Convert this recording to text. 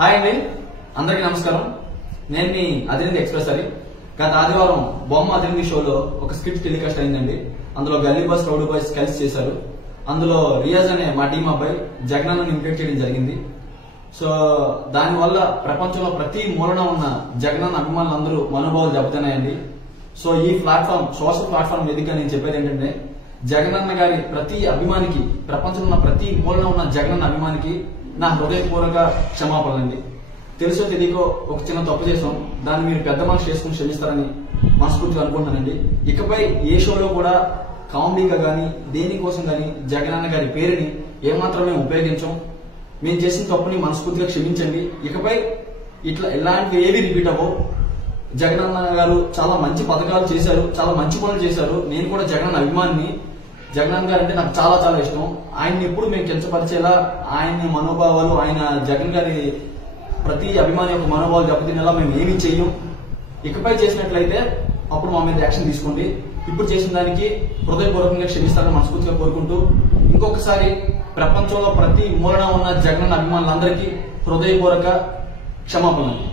Hi అండి, అందరికీ నమస్కారం. నేను మీ అదిరింది ఎక్స్ప్రెస్ అని. గత ఆదివారం బొమ్మ అదిరింది షోలో ఒక స్క్రిప్ట్ టెలికాస్ట్ అయిందండి. అందులో గల్లీ బాయ్స్ రౌడీ బాయ్స్ కలిసి చేశారు. అందులో రియాజ్ అనే మా టీం అబ్బాయి జగనన్నను ఇమిటేట్ చేయడం జరిగింది. సో దానివల్ల ప్రపంచంలో ప్రతి మూలన ఉన్న జగనన్న అభిమానులందరూ మనోభావాలు దెబ్బతిన్నాయండి. సో ఈ ప్లాట్ఫామ్, సోషల్ ప్లాట్ఫామ్ వేదికగా నేను చెప్పేది ఏంటంటే, జగనన్న గారి ప్రతి అభిమానికి, ప్రపంచంలో ఉన్న ప్రతి మూలన ఉన్న జగనన్న అభిమానికి నా హృదయపూర్వక క్షమాపణలండి. తెలుసో తెలియకో ఒక చిన్న తప్పు చేసాం, దాన్ని మీరు పెద్ద మనసు చేసుకుని క్షమిస్తారని మనస్ఫూర్తిగా అనుకుంటున్నానండి. ఇకపై ఏ షోలో కూడా కామెడీగా గానీ దేనికోసం గానీ జగనన్న గారి పేరుని ఏమాత్రం మేము ఉపయోగించాం. మేము చేసిన తప్పుని మనస్ఫూర్తిగా క్షమించండి. ఇకపై ఇలాంటివి ఏవి రిపీట్ అవ్వవు. జగనన్న గారు చాలా మంచి పథకాలు చేశారు, చాలా మంచి పనులు చేశారు. నేను కూడా జగనన్న అభిమానిని. జగనన్న గారు అంటే నాకు చాలా చాలా ఇష్టం. ఆయన్ని ఎప్పుడు మేము కించపరిచేలా, ఆయన మనోభావాలు, ఆయన జగన్ గారి ప్రతి అభిమాని యొక్క మనోభావాలు దెబ్బతినేలా మేము ఏమీ చెయ్యం. ఇకపై చేసినట్లయితే అప్పుడు మా మీద యాక్షన్ తీసుకోండి. ఇప్పుడు చేసిన దానికి హృదయపూర్వకంగా క్షమిస్తారని మనస్ఫూర్తిగా కోరుకుంటూ, ఇంకొకసారి ప్రపంచంలో ప్రతి మూలన ఉన్న జగనన్న అభిమానులందరికీ హృదయపూర్వక క్షమాపణలు.